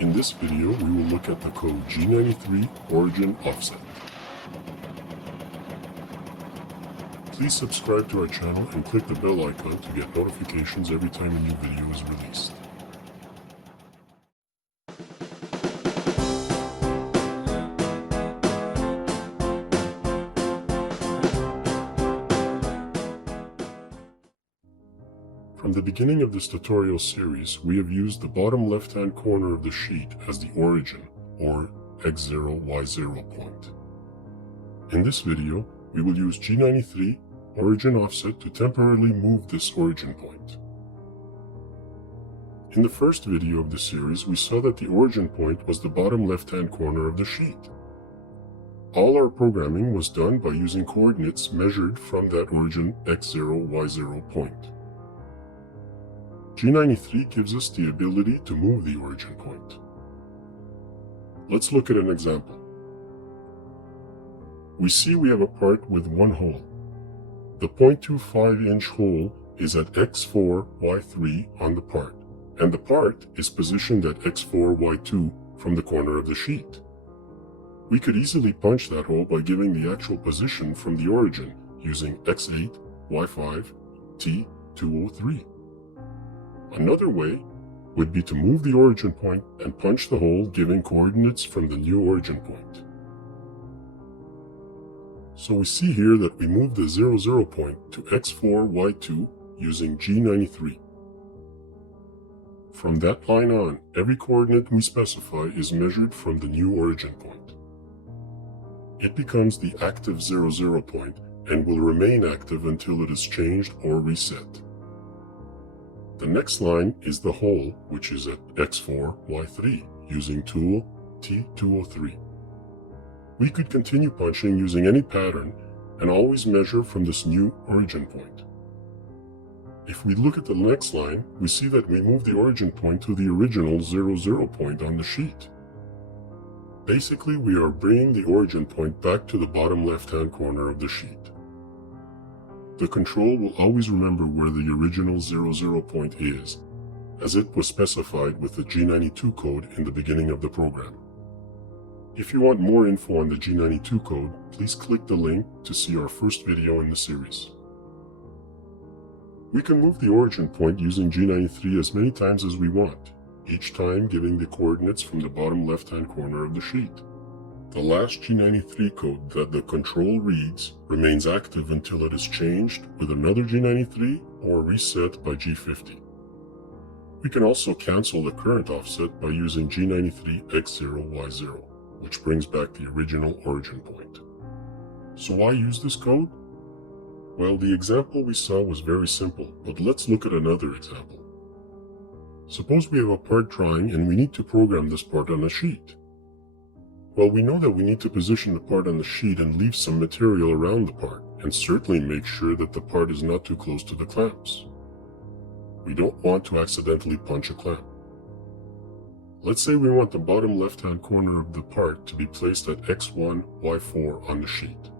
In this video, we will look at the code G93 Origin Offset. Please subscribe to our channel and click the bell icon to get notifications every time a new video is released. From the beginning of this tutorial series, we have used the bottom left-hand corner of the sheet as the origin, or X0, Y0 point. In this video, we will use G93 Origin Offset to temporarily move this origin point. In the first video of the series, we saw that the origin point was the bottom left-hand corner of the sheet. All our programming was done by using coordinates measured from that origin X0, Y0 point. G93 gives us the ability to move the origin point. Let's look at an example. We see we have a part with one hole. The 0.25-inch hole is at X4, Y3 on the part, and the part is positioned at X4, Y2 from the corner of the sheet. We could easily punch that hole by giving the actual position from the origin using X8, Y5, T203. Another way would be to move the origin point and punch the hole giving coordinates from the new origin point. So we see here that we move the 00 point to X4, Y2 using G93. From that line on, every coordinate we specify is measured from the new origin point. It becomes the active 00 point and will remain active until it is changed or reset. The next line is the hole, which is at X4, Y3, using tool T203. We could continue punching using any pattern and always measure from this new origin point. If we look at the next line, we see that we move the origin point to the original 00 point on the sheet. Basically, we are bringing the origin point back to the bottom left-hand corner of the sheet. The control will always remember where the original 00 point is, as it was specified with the G92 code in the beginning of the program. If you want more info on the G92 code, please click the link to see our first video in the series. We can move the origin point using G93 as many times as we want, each time giving the coordinates from the bottom left-hand corner of the sheet. The last G93 code that the control reads remains active until it is changed with another G93 or reset by G50. We can also cancel the current offset by using G93 X0, Y0, which brings back the original origin point. So why use this code? Well, the example we saw was very simple, but let's look at another example. Suppose we have a part drawing and we need to program this part on a sheet. Well, we know that we need to position the part on the sheet and leave some material around the part, and certainly make sure that the part is not too close to the clamps. We don't want to accidentally punch a clamp. Let's say we want the bottom left-hand corner of the part to be placed at X1, Y4 on the sheet.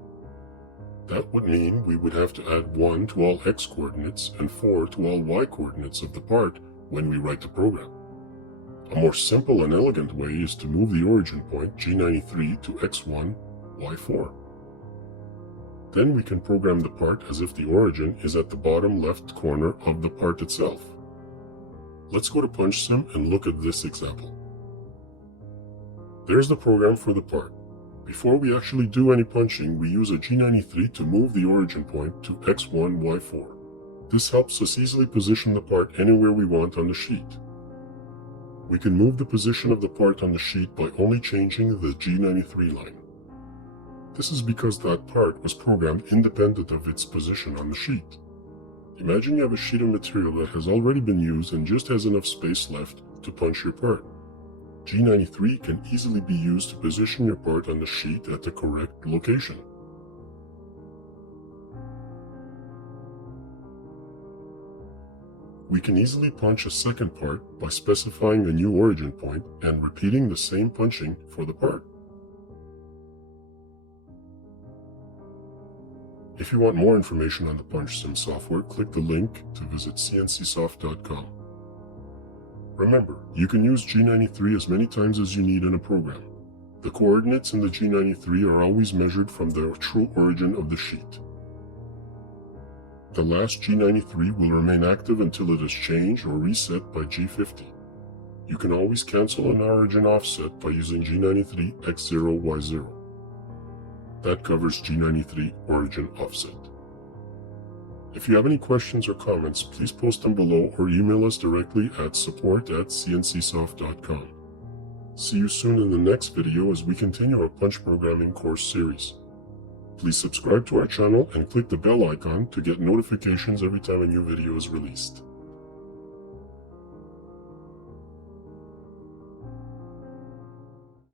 That would mean we would have to add 1 to all X coordinates and 4 to all Y coordinates of the part when we write the program. A more simple and elegant way is to move the origin point G93 to X1, Y4. Then we can program the part as if the origin is at the bottom left corner of the part itself. Let's go to PunchSim and look at this example. There's the program for the part. Before we actually do any punching, we use a G93 to move the origin point to X1, Y4. This helps us easily position the part anywhere we want on the sheet. We can move the position of the part on the sheet by only changing the G93 line. This is because that part was programmed independent of its position on the sheet. Imagine you have a sheet of material that has already been used and just has enough space left to punch your part. G93 can easily be used to position your part on the sheet at the correct location. We can easily punch a second part by specifying a new origin point and repeating the same punching for the part. If you want more information on the PunchSim software, click the link to visit cncsoft.com. Remember, you can use G93 as many times as you need in a program. The coordinates in the G93 are always measured from the true origin of the sheet. The last G93 will remain active until it is changed or reset by G50. You can always cancel an origin offset by using G93 X0Y0. That covers G93 Origin Offset. If you have any questions or comments, please post them below or email us directly at support@cncsoft.com. See you soon in the next video as we continue our punch programming course series. Please subscribe to our channel and click the bell icon to get notifications every time a new video is released.